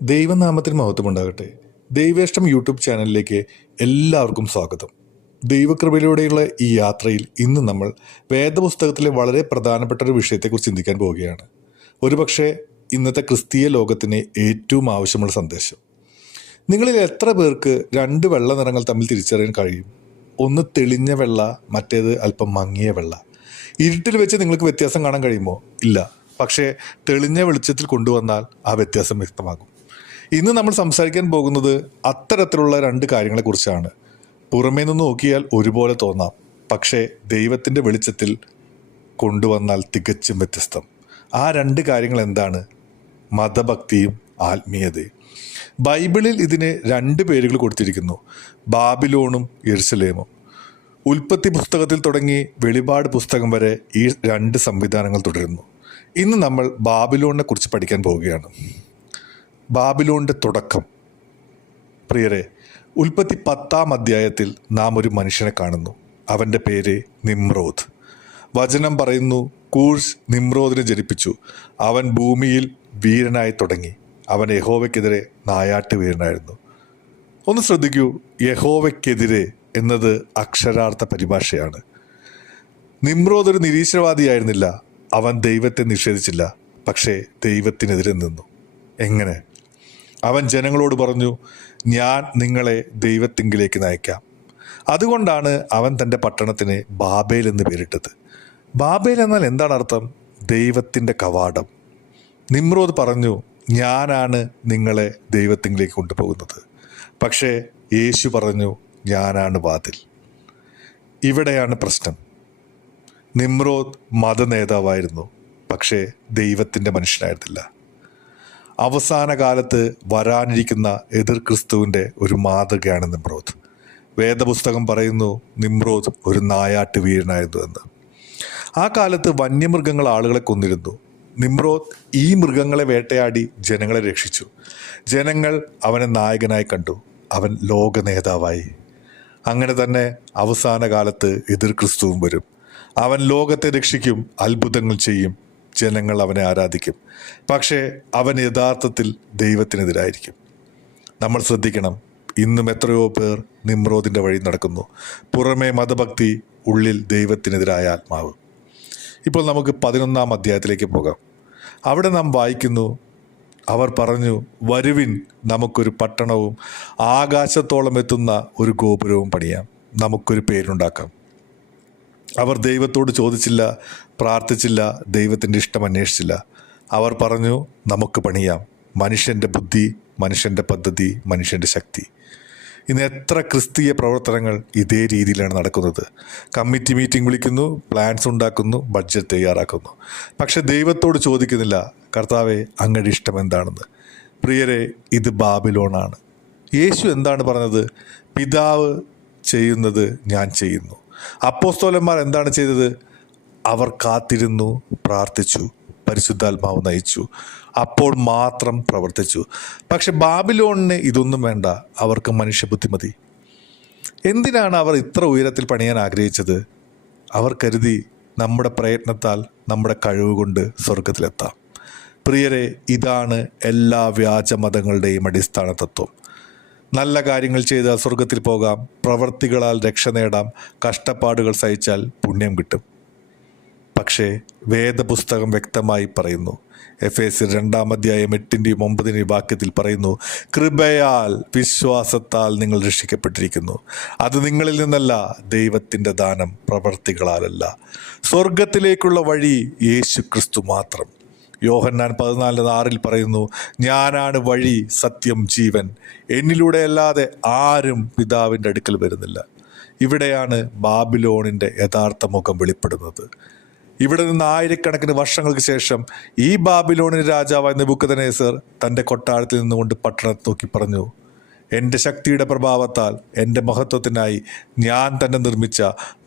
ദൈവനാമത്തിന് മഹത്വമുണ്ടാകട്ടെ. ദൈവേഷ്ടം യൂട്യൂബ് ചാനലിലേക്ക് എല്ലാവർക്കും സ്വാഗതം. ദൈവകൃപയിലൂടെയുള്ള ഈ യാത്രയിൽ ഇന്ന് നമ്മൾ വേദപുസ്തകത്തിലെ വളരെ പ്രധാനപ്പെട്ട ഒരു വിഷയത്തെക്കുറിച്ച് ചിന്തിക്കാൻ പോവുകയാണ്. ഒരുപക്ഷെ ഇന്നത്തെ ക്രിസ്തീയ ലോകത്തിന് ഏറ്റവും ആവശ്യമുള്ള സന്ദേശം. നിങ്ങളിൽ എത്ര പേർക്ക് രണ്ട് വെള്ള നിറങ്ങൾ തമ്മിൽ തിരിച്ചറിയാൻ കഴിയും? ഒന്ന് തെളിഞ്ഞ വെള്ള, മറ്റേത് അല്പം മങ്ങിയ വെള്ള. ഇരുട്ടിൽ വെച്ച് നിങ്ങൾക്ക് വ്യത്യാസം കാണാൻ കഴിയുമോ? ഇല്ല. പക്ഷേ തെളിഞ്ഞ വെളിച്ചത്തിൽ കൊണ്ടുവന്നാൽ ആ വ്യത്യാസം വ്യക്തമാകും. ഇന്ന് നമ്മൾ സംസാരിക്കാൻ പോകുന്നത് അത്തരത്തിലുള്ള രണ്ട് കാര്യങ്ങളെക്കുറിച്ചാണ്. പുറമേ നിന്ന് നോക്കിയാൽ ഒരുപോലെ തോന്നാം, പക്ഷേ ദൈവത്തിൻ്റെ വെളിച്ചത്തിൽ കൊണ്ടുവന്നാൽ തികച്ചും വ്യത്യസ്തം. ആ രണ്ട് കാര്യങ്ങൾ എന്താണ്? മതഭക്തിയും ആത്മീയതയും. ബൈബിളിൽ ഇതിന് രണ്ട് പേരുകൾ കൊടുത്തിരിക്കുന്നു: ബാബിലോണും യെരുശലേമും. ഉൽപ്പത്തി പുസ്തകത്തിൽ തുടങ്ങി വെളിപാട് പുസ്തകം വരെ ഈ രണ്ട് സംവിധാനങ്ങൾ തുടരുന്നു. ഇന്ന് നമ്മൾ ബാബിലോണിനെ കുറിച്ച് പഠിക്കാൻ പോവുകയാണ്. ബാബിലോണിൻ്റെ തുടക്കം. പ്രിയരെ, ഉൽപ്പത്തി 10-ാം അധ്യായത്തിൽ നാം ഒരു മനുഷ്യനെ കാണുന്നു. അവൻ്റെ പേര് നിമ്രോദ്. വചനം പറയുന്നു, കൂഷ് നിമ്രോദിനെ ജനിപ്പിച്ചു. അവൻ ഭൂമിയിൽ വീരനായി തുടങ്ങി. അവൻ യഹോവയ്ക്കെതിരെ നായാട്ട് വീരനായിരുന്നു. ഒന്ന് ശ്രദ്ധിക്കൂ, യഹോവയ്ക്കെതിരെ എന്നത് അക്ഷരാർത്ഥ പരിഭാഷയാണ്. നിമ്രോദ് ഒരു നിരീശ്വരവാദിയായിരുന്നില്ല. അവൻ ദൈവത്തെ നിഷേധിച്ചില്ല, പക്ഷേ ദൈവത്തിനെതിരെ നിന്നു. എങ്ങനെ? അവൻ ജനങ്ങളോട് പറഞ്ഞു, ഞാൻ നിങ്ങളെ ദൈവത്തിങ്കിലേക്ക് നയിക്കാം. അതുകൊണ്ടാണ് അവൻ തൻ്റെ പട്ടണത്തിന് ബാബേൽ എന്ന് പേരിട്ടത്. ബാബേൽ എന്നാൽ എന്താണ് അർത്ഥം? ദൈവത്തിൻ്റെ കവാടം. നിമ്രോദ് പറഞ്ഞു, ഞാനാണ് നിങ്ങളെ ദൈവത്തിങ്കിലേക്ക് കൊണ്ടുപോകുന്നത്. പക്ഷേ യേശു പറഞ്ഞു, ഞാനാണ് വാതിൽ. ഇവിടെയാണ് പ്രശ്നം. നിമ്രോദ് മതനേതാവായിരുന്നു, പക്ഷേ ദൈവത്തിൻ്റെ മനുഷ്യനായിരുന്നില്ല. അവസാന കാലത്ത് വരാനിരിക്കുന്ന എതിർ ക്രിസ്തുവിൻ്റെ ഒരു മാതൃകയാണ് നിമ്രോദ്. വേദപുസ്തകം പറയുന്നു, നിമ്രോദ് ഒരു നായാട്ട് വീരനായിരുന്നു എന്ന്. ആ കാലത്ത് വന്യമൃഗങ്ങൾ ആളുകളെ കൊന്നിരുന്നു. നിമ്രോദ് ഈ മൃഗങ്ങളെ വേട്ടയാടി ജനങ്ങളെ രക്ഷിച്ചു. ജനങ്ങൾ അവനെ നായകനായി കണ്ടു. അവൻ ലോക നേതാവായി. അങ്ങനെ തന്നെ അവസാന കാലത്ത് എതിർ ക്രിസ്തുവും വരും. അവൻ ലോകത്തെ രക്ഷിക്കും, അത്ഭുതങ്ങൾ ചെയ്യും, ജനങ്ങൾ അവനെ ആരാധിക്കും. പക്ഷേ അവൻ യഥാർത്ഥത്തിൽ ദൈവത്തിനെതിരായിരിക്കും. നമ്മൾ ശ്രദ്ധിക്കണം, ഇന്നും എത്രയോ പേർ നിമ്രോദിൻ്റെ വഴി നടക്കുന്നു. പുറമേ മതഭക്തി, ഉള്ളിൽ ദൈവത്തിനെതിരായ ആത്മാവ്. ഇപ്പോൾ നമുക്ക് 11-ാം അധ്യായത്തിലേക്ക് പോകാം. അവിടെ നാം വായിക്കുന്നു, അവർ പറഞ്ഞു, വരുവിൻ, നമുക്കൊരു പട്ടണവും ആകാശത്തോളം എത്തുന്ന ഒരു ഗോപുരവും പണിയാം, നമുക്കൊരു പേരുണ്ടാക്കാം. അവർ ദൈവത്തോട് ചോദിച്ചില്ല, പ്രാർത്ഥിച്ചില്ല, ദൈവത്തിൻ്റെ ഇഷ്ടം അന്വേഷിച്ചില്ല. അവർ പറഞ്ഞു, നമുക്ക് പണിയാം. മനുഷ്യൻ്റെ ബുദ്ധി, മനുഷ്യൻ്റെ പദ്ധതി, മനുഷ്യൻ്റെ ശക്തി. ഇന്ന് എത്ര ക്രിസ്തീയ പ്രവർത്തനങ്ങൾ ഇതേ രീതിയിലാണ് നടക്കുന്നത്. കമ്മിറ്റി മീറ്റിംഗ് വിളിക്കുന്നു, പ്ലാൻസ് ഉണ്ടാക്കുന്നു, ബഡ്ജറ്റ് തയ്യാറാക്കുന്നു. പക്ഷെ ദൈവത്തോട് ചോദിക്കുന്നില്ല, കർത്താവെ, അങ്ങയുടെ ഇഷ്ടം എന്താണെന്ന്. പ്രിയരെ, ഇത് ബാബിലോണാണ്. യേശു എന്താണ് പറഞ്ഞത്? പിതാവ് ചെയ്യുന്നത് ഞാൻ ചെയ്യുന്നു. അപ്പോസ്തലന്മാർ എന്താണ് ചെയ്തത്? അവർ കാത്തിരുന്നു, പ്രാർത്ഥിച്ചു, പരിശുദ്ധാത്മാവ് നയിച്ചു, അപ്പോൾ മാത്രം പ്രവർത്തിച്ചു. പക്ഷെ ബാബിലോണിന് ഇതൊന്നും വേണ്ട. അവർക്ക് മനുഷ്യബുദ്ധി മതി. എന്തിനാണ് അവർ ഇത്ര ഉയരത്തിൽ പണിയാൻ ആഗ്രഹിച്ചത്? അവർ കരുതി, നമ്മുടെ പ്രയത്നത്താൽ, നമ്മുടെ കഴിവ് കൊണ്ട് സ്വർഗത്തിലെത്താം. പ്രിയരെ, ഇതാണ് എല്ലാ വ്യാജമതങ്ങളുടെയും അടിസ്ഥാന തത്വം. നല്ല കാര്യങ്ങൾ ചെയ്താൽ സ്വർഗത്തിൽ പോകാം, പ്രവൃത്തികളാൽ രക്ഷ നേടാം, കഷ്ടപ്പാടുകൾ സഹിച്ചാൽ പുണ്യം കിട്ടും. പക്ഷേ വേദപുസ്തകം വ്യക്തമായി പറയുന്നു, എഫേസ്യർ 2-ാം അധ്യായം 8-ന്റെയും 9-ന്റെയും വാക്യത്തിൽ പറയുന്നു, കൃപയാൽ വിശ്വാസത്താൽ നിങ്ങൾ രക്ഷിക്കപ്പെട്ടിരിക്കുന്നു. അത് നിങ്ങളിൽ നിന്നല്ല, ദൈവത്തിൻ്റെ ദാനം, പ്രവൃത്തികളാലല്ല. സ്വർഗത്തിലേക്കുള്ള വഴി യേശു ക്രിസ്തു മാത്രം. യോഹന്നാൻ 14:6 പറയുന്നു, ഞാനാണ് വഴി, സത്യം, ജീവൻ. എന്നിലൂടെ അല്ലാതെ ആരും പിതാവിൻ്റെ അടുക്കൽ വരുന്നില്ല. ഇവിടെയാണ് ബാബിലോണിൻ്റെ യഥാർത്ഥ മുഖം വെളിപ്പെടുന്നത്. ഇവിടെ നിന്ന് ആയിരക്കണക്കിന് വർഷങ്ങൾക്ക് ശേഷം ഈ ബാബിലോണിന് രാജാവായ നെബൂഖദ്നേസർ തൻ്റെ കൊട്ടാരത്തിൽ നിന്നുകൊണ്ട് പട്ടണത്തെ നോക്കി പറഞ്ഞു, എൻ്റെ ശക്തിയുടെ പ്രഭാവത്താൽ, എൻ്റെ മഹത്വത്തിനായി ഞാൻ തന്നെ നിർമ്മിച്ച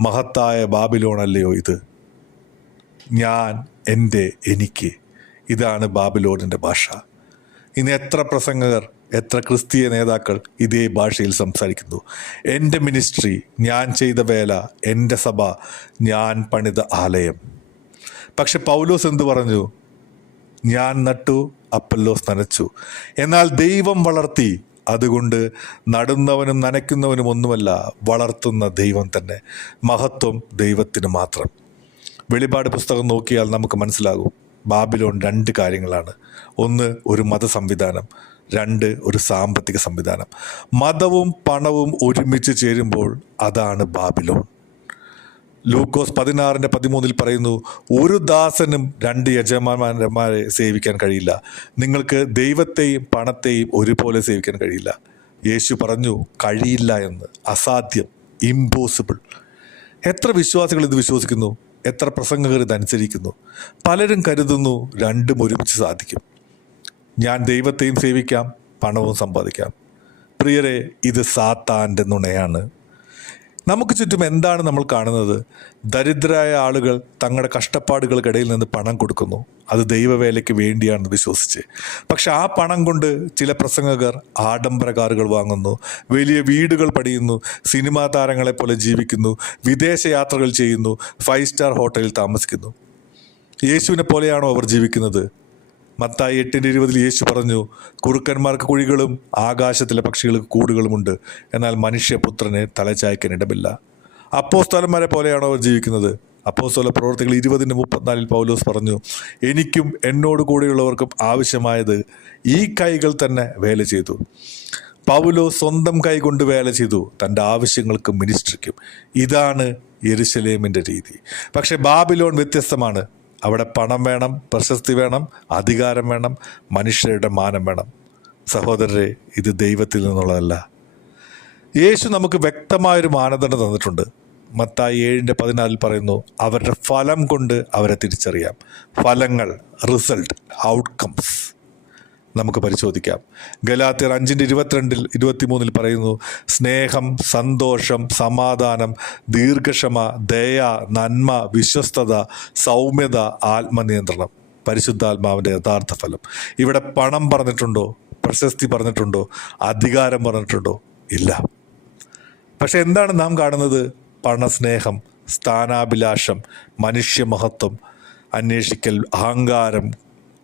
മഹത്തായ ബാബിലോണല്ലയോ ഇത്? ഞാൻ, എൻ്റെ, എനിക്ക്. ഇതാണ് ബാബിലോണിൻ്റെ ഭാഷ. ഇന്ന് എത്ര പ്രസംഗകർ, എത്ര ക്രിസ്തീയ നേതാക്കൾ ഇതേ ഭാഷയിൽ സംസാരിക്കുന്നു. എൻ്റെ മിനിസ്ട്രി, ഞാൻ ചെയ്ത വേല, എൻ്റെ സഭ, ഞാൻ പണിത ആലയം. പക്ഷെ പൗലോസ് എന്തു പറഞ്ഞു? ഞാൻ നട്ടു, അപ്പൊല്ലോസ് നനച്ചു, എന്നാൽ ദൈവം വളർത്തി. അതുകൊണ്ട് നടുന്നവനും നനയ്ക്കുന്നവനും ഒന്നുമല്ല, വളർത്തുന്ന ദൈവം തന്നെ. മഹത്വം ദൈവത്തിന് മാത്രം. വെളിപാട് പുസ്തകം നോക്കിയാൽ നമുക്ക് മനസ്സിലാകും, ബാബിലോൺ 2 കാര്യങ്ങളാണ്. ഒന്ന്, ഒരു മത സംവിധാനം. 2, ഒരു സാമ്പത്തിക സംവിധാനം. മതവും പണവും ഒരുമിച്ച് ചേരുമ്പോൾ അതാണ് ബാബിലോൺ. ലൂക്കോസ് 16:13 പറയുന്നു, ഒരു ദാസനും 2 യജമാനന്മാരെ സേവിക്കാൻ കഴിയില്ല. നിങ്ങൾക്ക് ദൈവത്തെയും പണത്തെയും ഒരുപോലെ സേവിക്കാൻ കഴിയില്ല. യേശു പറഞ്ഞു കഴിയില്ല എന്ന്. അസാധ്യം, ഇമ്പോസിബിൾ. എത്ര വിശ്വാസികൾ ഇത് വിശ്വസിക്കുന്നു? എത്ര പ്രസംഗകർ ഇതനുസരിക്കുന്നു? പലരും കരുതുന്നു രണ്ടും ഒരുമിച്ച് സാധിക്കും. ഞാൻ ദൈവത്തെയും സേവിക്കാം, പണവും സമ്പാദിക്കാം. പ്രിയരെ, ഇത് സാത്താൻ്റെ നുണയാണ്. നമുക്ക് ചുറ്റും എന്താണ് നമ്മൾ കാണുന്നത്? ദരിദ്രരായ ആളുകൾ തങ്ങളുടെ കഷ്ടപ്പാടുകൾക്കിടയിൽ നിന്ന് പണം കൊടുക്കുന്നു. അത് ദൈവവേലയ്ക്ക് വേണ്ടിയാണെന്ന് വിശ്വസിച്ച്. പക്ഷെ ആ പണം കൊണ്ട് ചില പ്രസംഗകർ ആഡംബര കാറുകൾ വാങ്ങുന്നു, വലിയ വീടുകൾ പണിയുന്നു, സിനിമാ താരങ്ങളെ പോലെ ജീവിക്കുന്നു, വിദേശ യാത്രകൾ ചെയ്യുന്നു, 5 സ്റ്റാർ ഹോട്ടലിൽ താമസിക്കുന്നു. യേശുവിനെ പോലെയാണോ അവർ ജീവിക്കുന്നത്? മത്തായി 8:20 യേശു പറഞ്ഞു, കുറുക്കന്മാർക്ക് കുഴികളും ആകാശത്തിലെ പക്ഷികൾക്ക് കൂടുകളുമുണ്ട്, എന്നാൽ മനുഷ്യപുത്രനെ തലചായ്ക്കാൻ ഇടമില്ല. അപ്പോസ്തലന്മാരെ പോലെയാണോ അവർ ജീവിക്കുന്നത്? അപ്പോസ്തല പ്രവർത്തികൾ 20:34 പൗലോസ് പറഞ്ഞു, എനിക്കും എന്നോട് കൂടെയുള്ളവർക്കും ആവശ്യമായത് ഈ കൈകൾ തന്നെ വേല ചെയ്തു. പൗലോസ് സ്വന്തം കൈ കൊണ്ട് വേല ചെയ്തു, തൻ്റെ ആവശ്യങ്ങൾക്കും മിനിസ്ട്രിക്കും. ഇതാണ് യെരുശലേമിൻ്റെ രീതി. പക്ഷെ ബാബിലോൺ വ്യത്യസ്തമാണ്. അവിടെ പണം വേണം, പ്രശസ്തി വേണം, അധികാരം വേണം, മനുഷ്യരുടെ മാനം വേണം. സഹോദരരെ, ഇത് ദൈവത്തിൽ നിന്നുള്ളതല്ല. യേശു നമുക്ക് വ്യക്തമായൊരു മാനദണ്ഡം തന്നിട്ടുണ്ട്. മത്തായി 7:14 പറയുന്നു, അവരുടെ ഫലം കൊണ്ട് അവരെ തിരിച്ചറിയാം. ഫലങ്ങൾ, റിസൾട്ട്, ഔട്ട്കംസ് നമുക്ക് പരിശോധിക്കാം. ഗലാത്യർ 5:22-23 പറയുന്നു, സ്നേഹം, സന്തോഷം, സമാധാനം, ദീർഘക്ഷമ, ദയ, നന്മ, വിശ്വസ്തത, സൗമ്യത, ആത്മനിയന്ത്രണം. പരിശുദ്ധാത്മാവിൻ്റെ യഥാർത്ഥ ഫലം. ഇവിടെ പണം പറഞ്ഞിട്ടുണ്ടോ? പ്രശസ്തി പറഞ്ഞിട്ടുണ്ടോ? അധികാരം പറഞ്ഞിട്ടുണ്ടോ? ഇല്ല. പക്ഷെ എന്താണ് നാം കാണുന്നത്? പണസ്നേഹം, സ്ഥാനാഭിലാഷം, മനുഷ്യമഹത്വം അന്വേഷിക്കൽ, അഹങ്കാരം,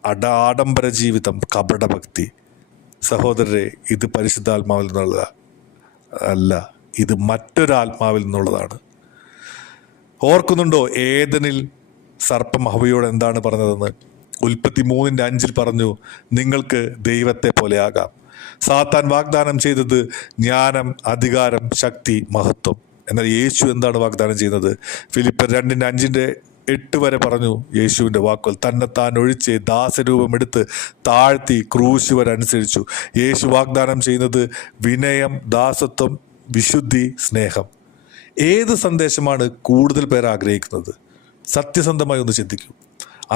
ആഡംബര ജീവിതം, കപടഭക്തി. സഹോദരരെ, ഇത് പരിശുദ്ധാത്മാവിൽ നിന്നുള്ളതാ അല്ല, ഇത് മറ്റൊരാത്മാവിൽ നിന്നുള്ളതാണ്. ഓർക്കുന്നുണ്ടോ ഏദനിൽ സർപ്പം ഹവ്വയോട് എന്താണ് പറഞ്ഞതെന്ന്? ഉൽപ്പത്തി 3:5 പറഞ്ഞു, നിങ്ങൾക്ക് ദൈവത്തെ പോലെ ആകാം. സാത്താൻ വാഗ്ദാനം ചെയ്തത് ജ്ഞാനം, അധികാരം, ശക്തി, മഹത്വം. എന്നാൽ യേശു എന്താണ് വാഗ്ദാനം ചെയ്യുന്നത്? ഫിലിപ്പർ 2:5-8 വരെ പറഞ്ഞു യേശുവിൻ്റെ വാക്കുകൾ, തന്നെത്താൻ ഒഴിച്ച് ദാസരൂപമെടുത്ത് താഴ്ത്തി ക്രൂശ് വരെ അനുസരിച്ചു. യേശു വാഗ്ദാനം ചെയ്യുന്നത് വിനയം, ദാസത്വം, വിശുദ്ധി, സ്നേഹം. ഏത് സന്ദേശമാണ് കൂടുതൽ പേർ ആഗ്രഹിക്കുന്നത്? സത്യസന്ധമായി ഒന്ന് ചിന്തിക്കൂ.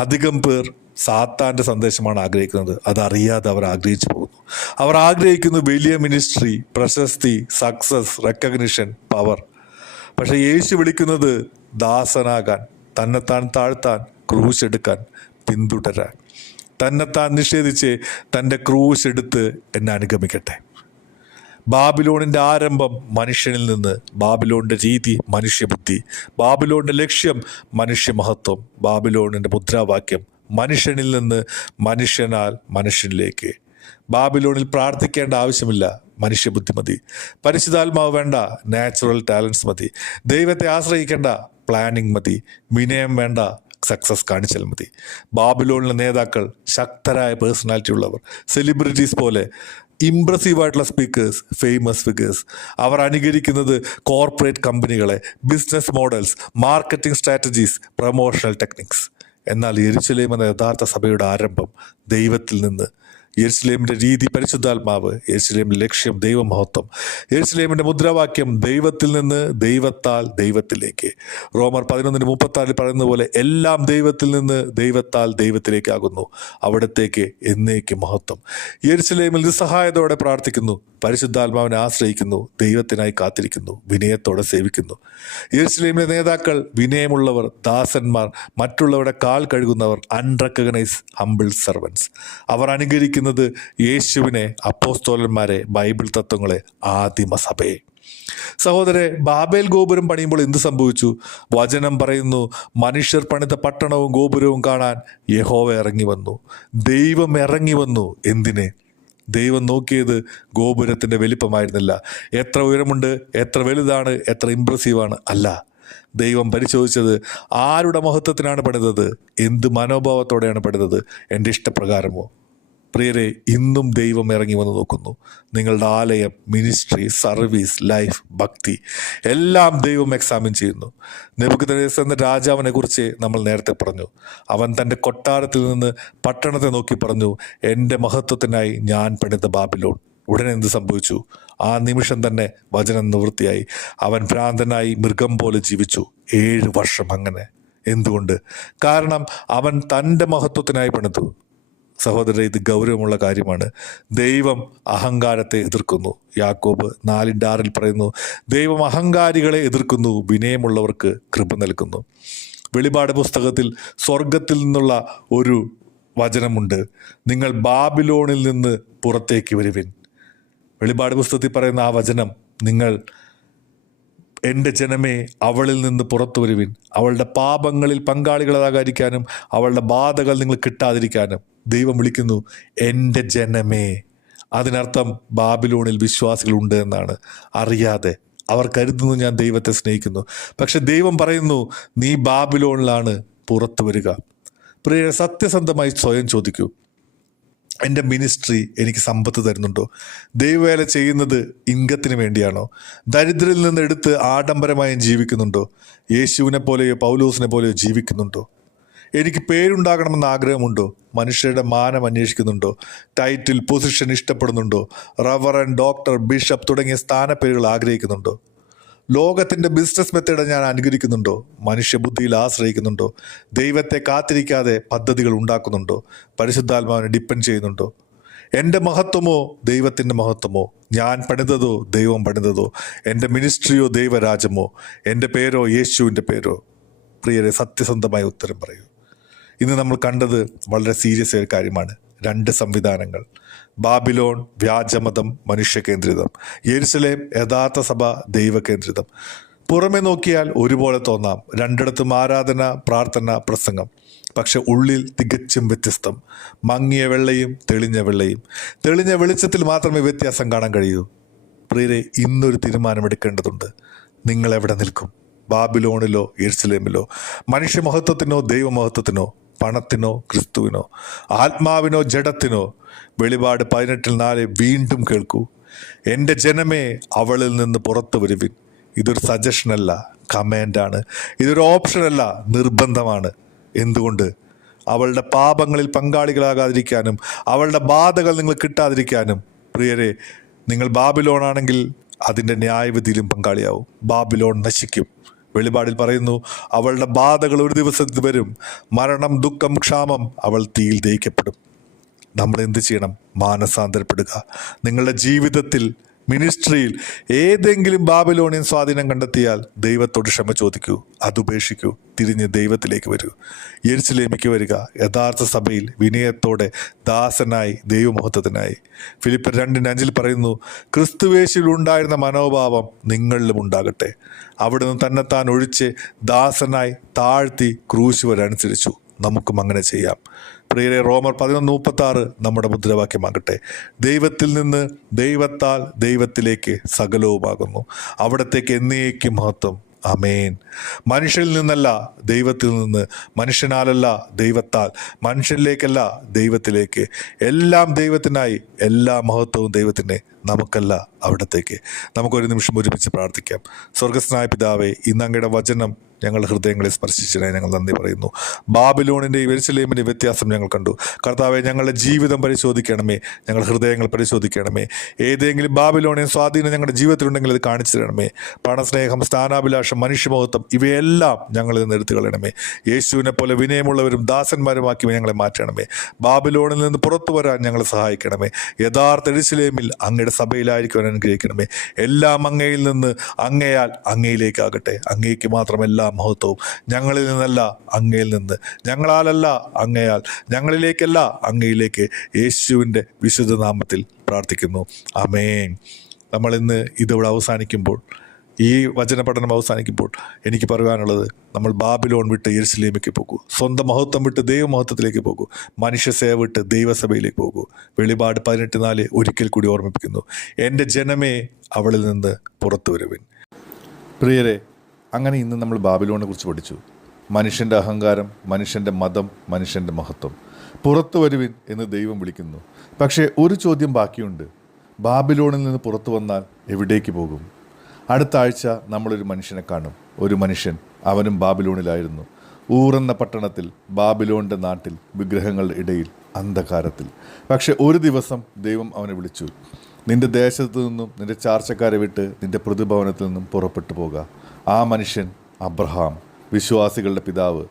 അധികം പേർ സാത്താൻ്റെ സന്ദേശമാണ് ആഗ്രഹിക്കുന്നത്. അതറിയാതെ അവർ ആഗ്രഹിച്ചു പോകുന്നു. അവർ ആഗ്രഹിക്കുന്നു വലിയ മിനിസ്ട്രി, പ്രശസ്തി, സക്സസ്, റെക്കഗ്നിഷൻ, പവർ. പക്ഷെ യേശു വിളിക്കുന്നത് ദാസനാകാൻ, തന്നെത്താൻ താഴ്ത്താൻ, ക്രൂശ് എടുക്കാൻ, പിന്തുടരാൻ. തന്നെത്താൻ നിഷേധിച്ച് തൻ്റെ ക്രൂശ് എടുത്ത് എന്നെ അനുഗമിക്കട്ടെ. ബാബിലോണിൻ്റെ ആരംഭം മനുഷ്യനിൽ നിന്ന്, ബാബിലോണിൻ്റെ രീതി മനുഷ്യബുദ്ധി, ബാബിലോണിൻ്റെ ലക്ഷ്യം മനുഷ്യമഹത്വം, ബാബിലോണിൻ്റെ മുദ്രാവാക്യം മനുഷ്യനിൽ നിന്ന് മനുഷ്യനാൽ മനുഷ്യനിലേക്ക്. ബാബിലോണിൽ പ്രാർത്ഥിക്കേണ്ട ആവശ്യമില്ല, മനുഷ്യബുദ്ധി മതി. പരിശുദ്ധാത്മാവ് വേണ്ട, നാച്ചുറൽ ടാലൻസ് മതി. ദൈവത്തെ ആശ്രയിക്കേണ്ട, പ്ലാനിങ് മതി. വിനയം വേണ്ട, സക്സസ് കാണിച്ചാൽ മതി. ബാബിലോണിലെ നേതാക്കൾ ശക്തരായ പേഴ്സണാലിറ്റി ഉള്ളവർ, സെലിബ്രിറ്റീസ് പോലെ ഇംപ്രസീവായിട്ടുള്ള സ്പീക്കേഴ്സ്, ഫേമസ് ഫിഗേഴ്സ്. അവർ അനുകരിക്കുന്നത് കോർപ്പറേറ്റ് കമ്പനികളെ, business models, marketing strategies, promotional techniques. എന്നാൽ യെരുശലേം എന്ന യഥാർത്ഥ സഭയുടെ ആരംഭം ദൈവത്തിൽ നിന്ന്. യെരുശലേമിൻ്റെ രീതി പരിശുദ്ധാത്മാവ്, യെരുശലേമിൻ്റെ ലക്ഷ്യം ദൈവമഹത്വം, യെരുശലേമിൻ്റെ മുദ്രാവാക്യം ദൈവത്തിൽ നിന്ന് ദൈവത്താൽ ദൈവത്തിലേക്ക്. റോമർ 11:36 പറയുന്ന പോലെ എല്ലാം ദൈവത്തിൽ നിന്ന് ദൈവത്താൽ ദൈവത്തിലേക്കാകുന്നു, അവിടത്തേക്ക് എന്നേക്ക് മഹത്വം. യെരുശലേമിൽ നിസ്സഹായതയോടെ പ്രാർത്ഥിക്കുന്നു, പരിശുദ്ധാത്മാവിനെ ആശ്രയിക്കുന്നു, ദൈവത്തിനായി കാത്തിരിക്കുന്നു, വിനയത്തോടെ സേവിക്കുന്നു. യെരുശലേമിലെ നേതാക്കൾ വിനയമുള്ളവർ, ദാസന്മാർ, മറ്റുള്ളവരുടെ കാൽ കഴുകുന്നവർ, അൺറെക്കഗ്നൈസ് ഹംബിൾ സർവൻസ്. അവർ അനുകരിക്കുന്നത് യേശുവിനെ, അപ്പോസ്തലന്മാരെ, ബൈബിൾ തത്വങ്ങളെ, ആദിമ സഭയെ. സഹോദരെ, ബാബേൽ ഗോപുരം പണിയുമ്പോൾ എന്ത് സംഭവിച്ചു? വചനം പറയുന്നു, മനുഷ്യർ പണിത പട്ടണവും ഗോപുരവും കാണാൻ യഹോവ ഇറങ്ങി വന്നു. ദൈവം ഇറങ്ങി വന്നു. എന്തിന്? ദൈവം നോക്കിയത് ഗോപുരത്തിൻ്റെ വലിപ്പമായിരുന്നില്ല, എത്ര ഉയരമുണ്ട്, എത്ര വലുതാണ്, എത്ര ഇംപ്രസീവാണ്, അല്ല. ദൈവം പരിശോധിച്ചത് ആരുടെ മഹത്വത്തിനാണ് പണിതത്, എന്ത് മനോഭാവത്തോടെയാണ് പണിതത്, എൻ്റെ ഇഷ്ടപ്രകാരമോ? പ്രിയരെ, ഇന്നും ദൈവം ഇറങ്ങി വന്ന് നോക്കുന്നു. നിങ്ങളുടെ ആലയം, മിനിസ്ട്രി, സർവീസ്, ലൈഫ്, ഭക്തി എല്ലാം ദൈവം എക്സാമിൻ ചെയ്യുന്നു. നെബൂഖദ്നേസർ എന്ന രാജാവിനെ കുറിച്ച് നമ്മൾ നേരത്തെ പറഞ്ഞു. അവൻ തൻ്റെ കൊട്ടാരത്തിൽ നിന്ന് പട്ടണത്തെ നോക്കി പറഞ്ഞു, എൻ്റെ മഹത്വത്തിനായി ഞാൻ പണിത ബാബിലോൺ. ഉടനെ എന്ത് സംഭവിച്ചു? ആ നിമിഷം തന്നെ വചനം നിവൃത്തിയായി. അവൻ ഭ്രാന്തനായി മൃഗം പോലെ ജീവിച്ചു 7 വർഷം. അങ്ങനെ എന്തുകൊണ്ട്? കാരണം അവൻ തൻ്റെ മഹത്വത്തിനായി പണിതു. സഹോദരരെ, ഇത് ഗൗരവമുള്ള കാര്യമാണ്. ദൈവം അഹങ്കാരത്തെ എതിർക്കുന്നു. യാക്കോബ് 4:6 പറയുന്നു, ദൈവം അഹങ്കാരികളെ എതിർക്കുന്നു, വിനയമുള്ളവർക്ക് കൃപ നൽകുന്നു. വെളിപാട് പുസ്തകത്തിൽ സ്വർഗത്തിൽ നിന്നുള്ള ഒരു വചനമുണ്ട്, നിങ്ങൾ ബാബിലോണിൽ നിന്ന് പുറത്തേക്ക് വരുവിൻ. വെളിപാട് പുസ്തകത്തിൽ പറയുന്ന ആ വചനം, നിങ്ങൾ എൻ്റെ ജനമേ അവളിൽ നിന്ന് പുറത്തു വരുവിൻ, അവളുടെ പാപങ്ങളിൽ പങ്കാളികളാകാതിരിക്കാനും അവളുടെ ബാധകൾ നിങ്ങൾ കിട്ടാതിരിക്കാനും ദൈവം വിളിക്കുന്നു, എൻ്റെ ജനമേ. അതിനർത്ഥം ബാബിലോണിൽ വിശ്വാസികളുണ്ട് എന്നാണ്. അറിയാതെ അവർ കരുതുന്നു ഞാൻ ദൈവത്തെ സ്നേഹിക്കുന്നു. പക്ഷെ ദൈവം പറയുന്നു, നീ ബാബിലോണിലാണ്, പുറത്തു വരിക. പ്രിയ, സത്യസന്ധമായി സ്വയം ചോദിക്കൂ, എൻ്റെ മിനിസ്ട്രി എനിക്ക് സമ്പത്ത് തരുന്നുണ്ടോ? ദൈവവേല ചെയ്യുന്നത് ഇംഗത്തിന് വേണ്ടിയാണോ? ദരിദ്രരിൽ നിന്ന് എടുത്ത് ആഡംബരമായി ജീവിക്കുന്നുണ്ടോ? യേശുവിനെ പോലെയോ പൗലോസിനെ പോലെയോ ജീവിക്കുന്നുണ്ടോ? എനിക്ക് പേരുണ്ടാകണമെന്ന് ആഗ്രഹമുണ്ടോ? മനുഷ്യരുടെ മാനം അന്വേഷിക്കുന്നുണ്ടോ? ടൈറ്റിൽ, പൊസിഷൻ ഇഷ്ടപ്പെടുന്നുണ്ടോ? റവറൻ, ഡോക്ടർ, ബിഷപ്പ് തുടങ്ങിയ സ്ഥാനപ്പേരുകൾ ആഗ്രഹിക്കുന്നുണ്ടോ? ലോകത്തിൻ്റെ ബിസിനസ് മെത്തേഡ് ഞാൻ അനുകരിക്കുന്നുണ്ടോ? മനുഷ്യബുദ്ധിയിൽ ആശ്രയിക്കുന്നുണ്ടോ? ദൈവത്തെ കാത്തിരിക്കാതെ പദ്ധതികൾ ഉണ്ടാക്കുന്നുണ്ടോ? പരിശുദ്ധാത്മാവിനെ ഡിപ്പെൻഡ് ചെയ്യുന്നുണ്ടോ? എൻ്റെ മഹത്വമോ ദൈവത്തിൻ്റെ മഹത്വമോ? ഞാൻ പണിതതോ ദൈവം പണിതതോ? എൻ്റെ മിനിസ്ട്രിയോ ദൈവരാജ്യമോ? എൻ്റെ പേരോ യേശുവിൻ്റെ പേരോ? പ്രിയരെ, സത്യസന്ധമായ ഉത്തരം പറയൂ. ഇന്ന് നമ്മൾ കണ്ടത് വളരെ സീരിയസ് ആയ കാര്യമാണ്. 2 സംവിധാനങ്ങൾ. ബാബിലോൺ വ്യാജമതം, മനുഷ്യകേന്ദ്രിതം. യെരുശലേം യഥാർത്ഥ സഭ, ദൈവകേന്ദ്രിതം. പുറമെ നോക്കിയാൽ ഒരുപോലെ തോന്നാം, രണ്ടിടത്തും ആരാധന, പ്രാർത്ഥന, പ്രസംഗം. പക്ഷെ ഉള്ളിൽ തികച്ചും വ്യത്യസ്തം. മങ്ങിയ വെള്ളയും തെളിഞ്ഞ വെള്ളയും. തെളിഞ്ഞ വെളിച്ചത്തിൽ മാത്രമേ വ്യത്യാസം കാണാൻ കഴിയൂ. പ്രിയരെ, ഇന്നൊരു തീരുമാനമെടുക്കേണ്ടതുണ്ട്. നിങ്ങൾ എവിടെ നിൽക്കും? ബാബിലോണിലോ യെരുശലേമിലോ? മനുഷ്യമഹത്വത്തിനോ ദൈവമഹത്വത്തിനോ? പണത്തിനോ ക്രിസ്തുവിനോ? ആത്മാവിനോ ജഡത്തിനോ? വെളിപാട് 18:4 വീണ്ടും കേൾക്കൂ, എൻ്റെ ജനമേ അവളിൽ നിന്ന് പുറത്തു വരുവിൻ. ഇതൊരു സജഷനല്ല, കമാൻഡാണ്. ഇതൊരു ഓപ്ഷനല്ല, നിർബന്ധമാണ്. എന്തുകൊണ്ട്? അവളുടെ പാപങ്ങളിൽ പങ്കാളികളാകാതിരിക്കാനും അവളുടെ ബാധകൾ നിങ്ങൾ കിട്ടാതിരിക്കാനും. പ്രിയരെ, നിങ്ങൾ ബാബിലോണാണെങ്കിൽ അതിൻ്റെ ന്യായവിധിയിലും പങ്കാളിയാവും. ബാബിലോൺ നശിക്കും. വെളിപാടിൽ പറയുന്നു, അവളുടെ ബാധകൾ ഒരു ദിവസത്തിൽ വരും. മരണം, ദുഃഖം, ക്ഷാമം, അവൾ തീയിൽ ദഹിക്കപ്പെടും. നമ്മൾ എന്ത് ചെയ്യണം? മാനസാന്തരപ്പെടുക. നിങ്ങളുടെ ജീവിതത്തിൽ, മിനിസ്ട്രിയിൽ ഏതെങ്കിലും ബാബിലോണിയൻ സ്വാധീനം കണ്ടെത്തിയാൽ ദൈവത്തോട് ക്ഷമ ചോദിക്കൂ, അതുപേക്ഷിക്കൂ, തിരിഞ്ഞ് ദൈവത്തിലേക്ക് വരൂ. യെരുശലേമിലേക്ക് വരിക, യഥാർത്ഥ സഭയിൽ വിനയത്തോടെ ദാസനായി, ദൈവമഹത്വത്തിനായി. ഫിലിപ്പിയർ 2:5 പറയുന്നു, ക്രിസ്തുവേശുവിൽ ഉണ്ടായിരുന്ന മനോഭാവം നിങ്ങളിലും ഉണ്ടാകട്ടെ. അവിടുന്ന് തന്നെത്താൻ ഒഴിച്ച് ദാസനായി താഴ്ത്തി ക്രൂശ് വരെ അനുസരിച്ചു. നമുക്കും അങ്ങനെ ചെയ്യാം. പ്രിയരെ, റോമർ 11:36 നമ്മുടെ മുദ്രാവാക്യമാകട്ടെ. ദൈവത്തിൽ നിന്ന്, ദൈവത്താൽ, ദൈവത്തിലേക്ക് സകലവുമാകുന്നു. അവിടത്തേക്ക് എന്നേക്കും മഹത്വം. ആമേൻ. മനുഷ്യരിൽ നിന്നല്ല, ദൈവത്തിൽ നിന്ന്. മനുഷ്യനാലല്ല, ദൈവത്താൽ. മനുഷ്യനിലേക്കല്ല, ദൈവത്തിലേക്ക്. എല്ലാം ദൈവത്തിനായി, എല്ലാ മഹത്വവും ദൈവത്തിൻ്റെ. നമുക്കല്ല, അവിടത്തേക്ക്. നമുക്കൊരു നിമിഷം ഒരുമിച്ച് പ്രാർത്ഥിക്കാം. സ്വർഗസ്ഥനായ പിതാവേ, ഇന്ന് അങ്ങയുടെ വചനം ഞങ്ങളുടെ ഹൃദയങ്ങളെ സ്പർശിച്ചതിനായി ഞങ്ങൾ നന്ദി പറയുന്നു. ബാബിലോണിൻ്റെയും യെരുശലേമിൻ്റെയും വ്യത്യാസം ഞങ്ങൾ കണ്ടു. കർത്താവെ, ഞങ്ങളുടെ ജീവിതം പരിശോധിക്കണമേ, ഞങ്ങളുടെ ഹൃദയങ്ങൾ പരിശോധിക്കണമേ. ഏതെങ്കിലും ബാബിലോണിയൻ സ്വാധീനം ഞങ്ങളുടെ ജീവിതത്തിലുണ്ടെങ്കിൽ അത് കാണിച്ചു തരണമേ. പണസ്നേഹം, സ്ഥാനാഭിലാഷം, മനുഷ്യമഹത്വം ഇവയെല്ലാം ഞങ്ങളിൽ നിന്ന് എടുത്തു കളയണമേ. യേശുവിനെ പോലെ വിനയമുള്ളവരും ദാസന്മാരുമാക്കി ഞങ്ങളെ മാറ്റണമേ. ബാബിലോണിൽ നിന്ന് പുറത്തു വരാൻ ഞങ്ങളെ സഹായിക്കണമേ. യഥാർത്ഥ യെരുശലേമിൽ അങ്ങയുടെ സഭയിലായിരിക്കുവാൻ അനുഗ്രഹിക്കണമേ. എല്ലാം അങ്ങയിൽ നിന്ന്, അങ്ങയാൽ അങ്ങയിലേക്കാകട്ടെ. അങ്ങേക്ക് മാത്രമല്ല മഹത്വവും. ഞങ്ങളിൽ നിന്നല്ല, അങ്ങയിൽ നിന്ന്. ഞങ്ങളാലല്ല, അങ്ങയാൽ. ഞങ്ങളിലേക്കല്ല, അങ്ങയിലേക്ക്. യേശുവിൻ്റെ വിശുദ്ധ നാമത്തിൽ പ്രാർത്ഥിക്കുന്നു. ആമേൻ. നമ്മളിന്ന് ഇതിവിടെ അവസാനിക്കുമ്പോൾ, ഈ വചന പഠനം അവസാനിക്കുമ്പോൾ എനിക്ക് പറയാനുള്ളത്, നമ്മൾ ബാബിലോൺ വിട്ട് യെരുശലേമിലേക്ക് പോകൂ, സ്വന്തം മഹത്വം വിട്ട് ദൈവമഹത്വത്തിലേക്ക് പോകൂ, മനുഷ്യസേവ വിട്ട് ദൈവസഭയിലേക്ക് പോകൂ. വെളിപാട് 18:4 ഒരിക്കൽ കൂടി ഓർമ്മിപ്പിക്കുന്നു, എൻ്റെ ജനമേ അവളിൽ നിന്ന് പുറത്തു വരുവിൻ. പ്രിയരെ, അങ്ങനെ ഇന്ന് നമ്മൾ ബാബിലോണിനെ കുറിച്ച് പഠിച്ചു. മനുഷ്യൻ്റെ അഹങ്കാരം, മനുഷ്യൻ്റെ മതം, മനുഷ്യൻ്റെ മഹത്വം. പുറത്തു വരുവിൻ എന്ന് ദൈവം വിളിക്കുന്നു. പക്ഷേ ഒരു ചോദ്യം ബാക്കിയുണ്ട്. ബാബിലോണിൽ നിന്ന് പുറത്തു വന്നാൽ എവിടേക്ക് പോകും? അടുത്ത ആഴ്ച നമ്മളൊരു മനുഷ്യനെ കാണും. ഒരു മനുഷ്യൻ, അവനും ബാബിലോണിലായിരുന്നു. ഊർ എന്ന പട്ടണത്തിൽ, ബാബിലോണിൻ്റെ നാട്ടിൽ, വിഗ്രഹങ്ങളുടെ ഇടയിൽ, അന്ധകാരത്തിൽ. പക്ഷെ ഒരു ദിവസം ദൈവം അവനെ വിളിച്ചു. നിന്റെ ദേശത്തു നിന്നും നിന്റെ ചാർച്ചക്കാരെ വിട്ട് നിന്റെ പ്രതിഭവനത്തിൽ നിന്നും പുറപ്പെട്ടു പോക. ആ മനുഷ്യൻ അബ്രഹാം, വിശ്വാസികളുടെ പിതാവ്.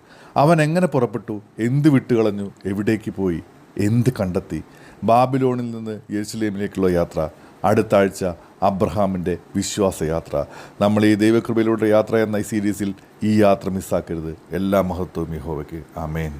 അവൻ എങ്ങനെ പുറപ്പെട്ടു? എന്ത് വിട്ടുകളഞ്ഞു? എവിടേക്ക് പോയി? എന്ത് കണ്ടെത്തി? ബാബിലോണിൽ നിന്ന് യെരുശലേമിലേക്കുള്ള യാത്ര. അടുത്ത ആഴ്ച അബ്രഹാമിൻ്റെ വിശ്വാസയാത്ര. നമ്മൾ ഈ ദൈവകൃപയിലൂടെ യാത്ര എന്ന ഈ സീരീസിൽ ഈ യാത്ര മിസ്സാക്കരുത്. എല്ലാ മഹത്വവും യഹോവയ്ക്ക്. ആമേൻ.